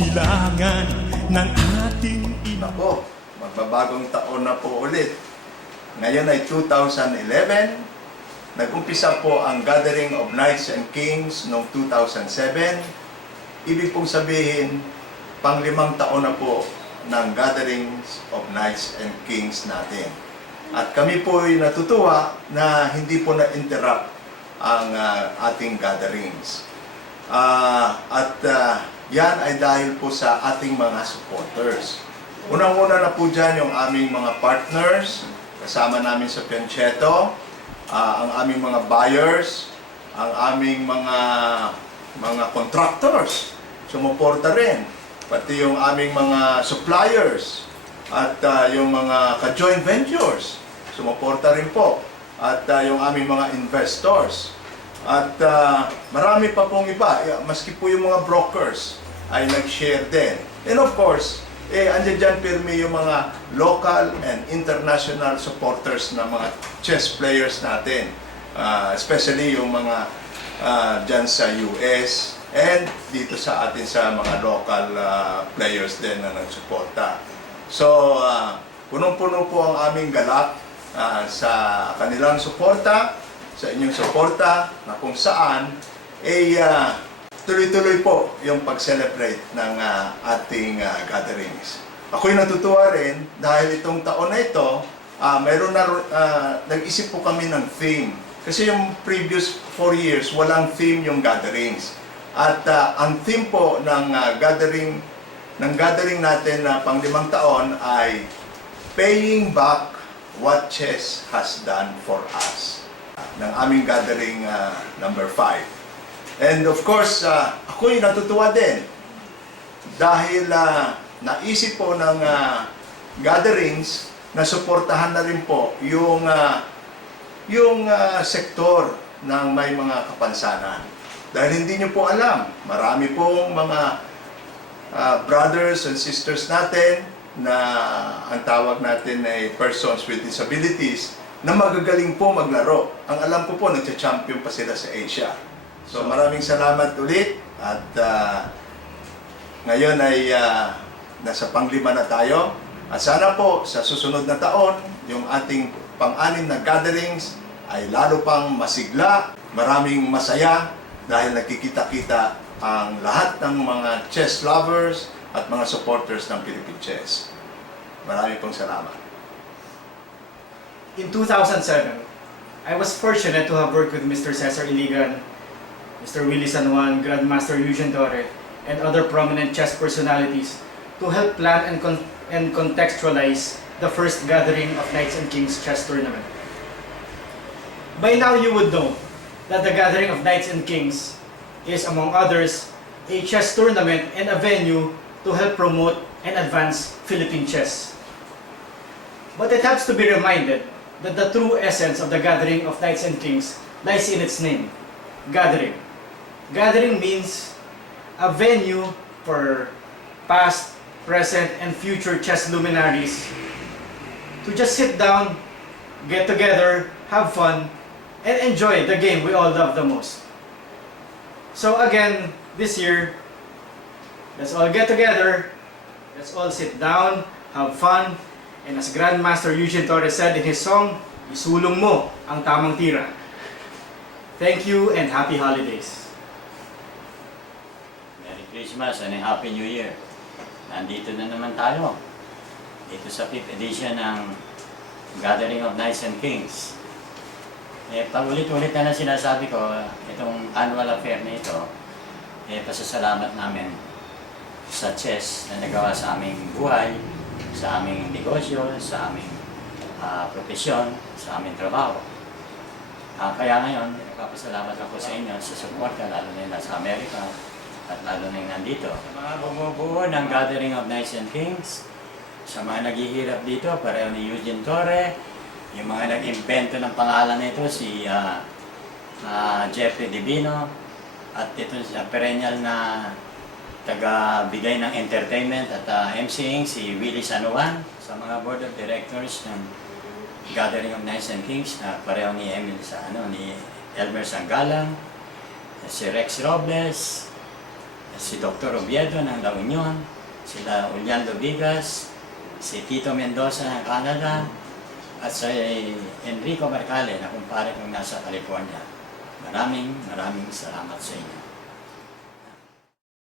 silangan ng ating Nako, magbabagong taon na po ulit. Ngayon ay 2011. Nag-umpisa po ang Gathering of Knights and Kings noong 2007. Ibig pong sabihin, pang-5 taon na po ng Gatherings of Knights and Kings natin. At kami po ay natutuwa na hindi po na-interrupt ang ating gatherings. Yan ay dahil po sa ating mga supporters. Unang-una na po dyan yung aming mga partners, kasama namin sa Piancheto, ang aming mga buyers, ang aming mga contractors, sumuporta rin, pati yung aming mga suppliers, at yung mga ka-joint ventures, sumuporta rin po, at yung aming mga investors. At marami pa pong iba, maski po yung mga brokers ay nag-share din. And of course, andyan dyan pirmi yung mga local and international supporters na mga chess players natin. Especially yung mga dyan sa US and dito sa atin sa mga local players din na nagsuporta. So, punong-puno po ang aming galak sa kanilang suporta, sa inyong suporta, na kung saan tuloy-tuloy po yung pag-celebrate ng ating gatherings. Ako'y natutuwa rin dahil itong taon na ito, mayroon na nag-isip po kami ng theme. Kasi yung previous 4 years, walang theme yung gatherings. At ang theme po ng gathering natin na pang-5 taon ay Paying Back What Chess Has Done For Us, ng aming gathering number 5. And of course, ako'y natutuwa din dahil naisip po ng gatherings na suportahan na rin po yung sektor ng may mga kapansanan. Dahil hindi nyo po alam, marami pong mga brothers and sisters natin na ang tawag natin ay persons with disabilities na magagaling po maglaro. Ang alam ko po, nagcha-champion pa sila sa Asia. So maraming salamat ulit at ngayon ay nasa pang-5 na tayo. At sana po sa susunod na taon, yung ating pang-6 na gatherings ay lalo pang masigla, maraming masaya dahil nakikita-kita ang lahat ng mga chess lovers at mga supporters ng Philippine Chess. Maraming pong salamat. In 2007, I was fortunate to have worked with Mr. Cesar Iligan, Mr. Willie San Juan, Grandmaster Eugene Torre, and other prominent chess personalities to help plan and contextualize the first gathering of Knights and Kings chess tournament. By now you would know that the gathering of Knights and Kings is, among others, a chess tournament and a venue to help promote and advance Philippine chess. But it helps to be reminded that the true essence of the gathering of Knights and Kings lies in its name, gathering. Gathering means a venue for past, present, and future chess luminaries to just sit down, get together, have fun, and enjoy the game we all love the most. So again, this year, let's all get together, let's all sit down, have fun, and as Grandmaster Eugene Torres said in his song, isulong mo ang tamang tira. Thank you and happy holidays. Merry Christmas and a Happy New Year. Nandito na naman tayo. Dito sa 5th edition ng Gathering of Knights and Kings. Pag-ulit-ulit na sinasabi ko, itong annual affair na ito, pasasalamat namin sa chess na nagawa sa aming buhay, sa aming negosyo, sa aming profesyon, sa aming trabaho. Kaya ngayon, nagpapasalamat ako sa inyo sa suporta, lalo na nasa Amerika at lalo na nandito. Sa mga bumubuo ng Gathering of Knights and Kings, sa mga naghihirap dito, pareho ni Eugene Torre, yung mga nag-invento ng pangalan nito, si Jeffrey Divino, at ito sa perennial na taga-bigay ng entertainment at MCing si Willie San Juan, sa mga board of directors ng Gathering of Knights and Kings na pareho ni ni Elmer Sanggalang, si Rex Robles, si Dr. Oviedo ng La Union, sila Uliando Vigas, si Tito Mendoza ng Canada, at si Enrico Barcale na kumpare kong nasa California. Maraming salamat sa inyo.